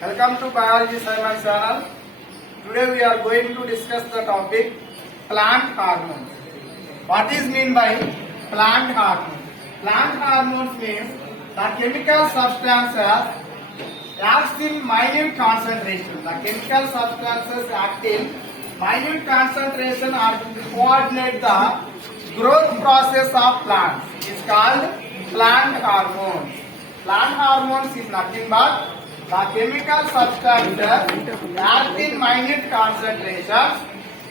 Welcome to Biology Science channel. Today we are going to discuss the topic plant hormones. What is mean by plant hormones? Plant hormones means the chemical substances act in minute concentration. The chemical substances act in minute concentration are to coordinate the growth process of plants. It is called plant hormones. Plant hormones is nothing but the chemical substances act in minute concentrations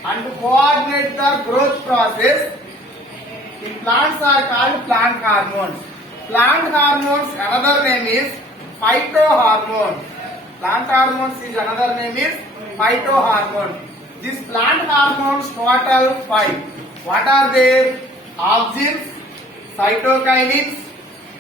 and coordinate the growth process. In plants are called plant hormones. Plant hormones another name is phytohormone. Plant hormones is another name is phytohormone. These plant hormones total 5. What are they? Auxins, cytokinins,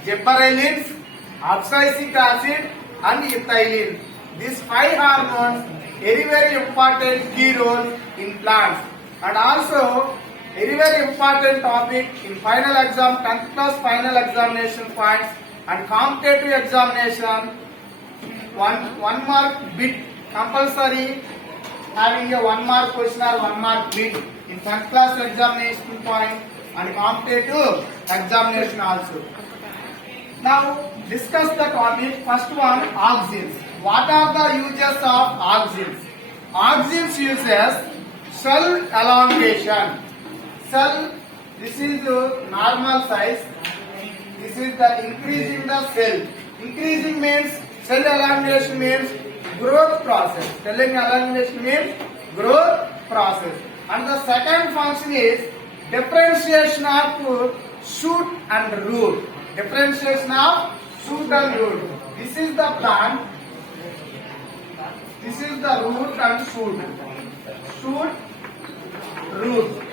gibberellins, abscisic acid and ethylene. These 5 hormones very important key role in plants, and also very important topic in final exam, 10th class final examination points and competitive examination. One mark bit compulsory, having a 1 mark question or 1 mark bit in 10th class examination point and competitive examination also. Now discuss the topic. First one, auxins. What are the uses of auxins? Auxins uses cell elongation. Cell, this is the normal size. This is the increasing the cell. Increasing means cell elongation means growth process. Cell elongation means growth process. And the second function is differentiation of shoot and root. Differentiation of shoot and root. This is the plant. This is the root and shoot. Shoot, root.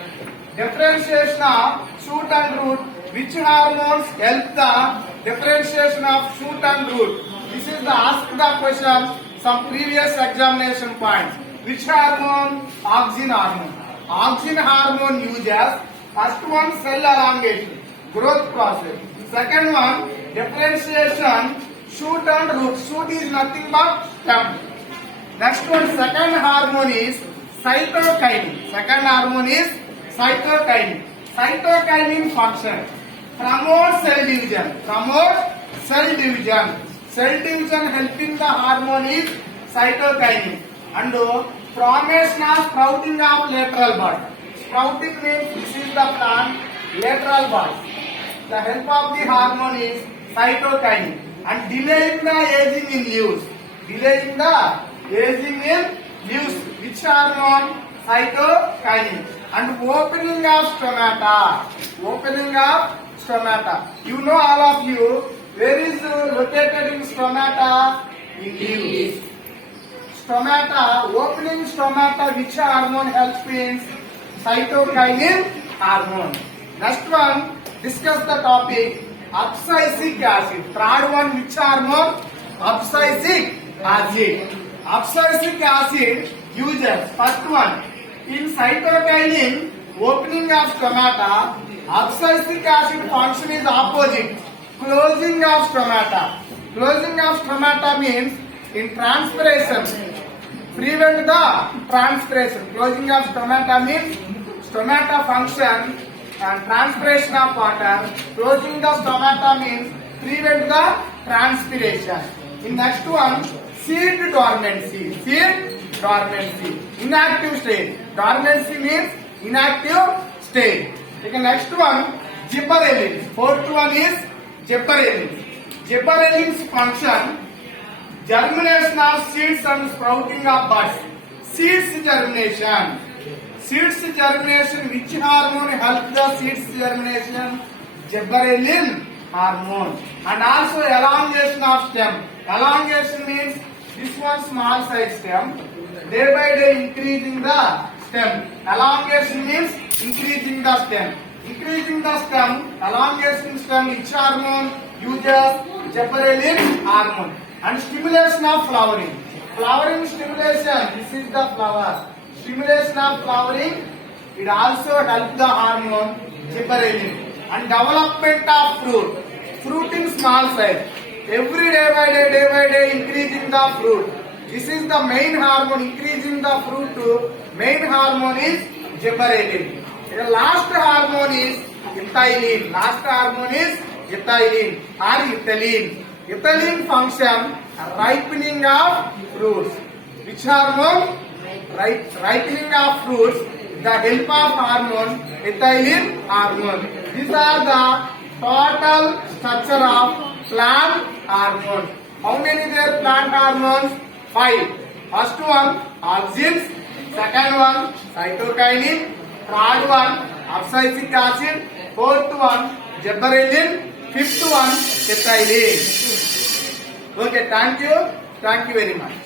Differentiation of shoot and root. Which hormones help the differentiation of shoot and root? This is the ask the question. Some previous examination points. Which hormone? Auxin hormone. Auxin hormone uses first one cell elongation, growth process. Second one, differentiation, shoot and root. Shoot is nothing but stem. Next one, second hormone is cytokinin. Second hormone is cytokinin. Cytokinin function, promote cell division. Promote cell division. Cell division helping the hormone is cytokinin. And formation of sprouting of lateral bud. Sprouting means this is the plant lateral bud. The help of the hormone is cytokinin and delaying the aging in leaves. Delaying the aging in leaves. Which hormone? Cytokinin. And opening of stomata. Opening of stomata. You know all of you, where is located in stomata? In leaves. Stomata, opening stomata, which hormone helps in? Cytokinin hormone. Next one, discuss the topic abscisic acid. Third one, which hormone? Abscisic acid. Abscisic acid uses, first one, in cytokinin, opening of stomata, abscisic acid function is opposite, closing of stomata. Closing of stomata means in transpiration, prevent the transpiration. Closing of stomata means stomata function and transpiration of water. Closing the stomata means prevent the transpiration. In next one, seed dormancy. Seed dormancy. Inactive state. Dormancy means inactive state. Okay, next one, gibberellins. Fourth one is gibberellins. Gibberellins function, germination of seeds and sprouting of buds. Seeds germination. Seeds germination, which hormone helps the seeds germination? Gibberellin hormone. And also elongation of stem. Elongation means this one small size stem. Day by day increasing the stem. Elongation means increasing the stem. Increasing the stem, elongation stem, which hormone uses? Gibberellin hormone. And stimulation of flowering. Flowering stimulation, this is the flower. Stimulation of flowering, it also helps the hormone gibberellin. And development of fruit. Fruit in small size. Every day by day increasing the fruit. This is the main hormone increasing the fruit. Main hormone is gibberellin. The last hormone is ethylene. Last hormone is ethylene or ethylene. Ethylene function ripening of fruits. Which hormone? Ripening of fruits. The help of hormone ethylene hormone. These are the total structure of plant hormones. How many there plant hormones? 5. First one auxins, second one cytokinin, third one abscisic acid, fourth one gibberellin, fifth one ethylene. Okay, thank you very much.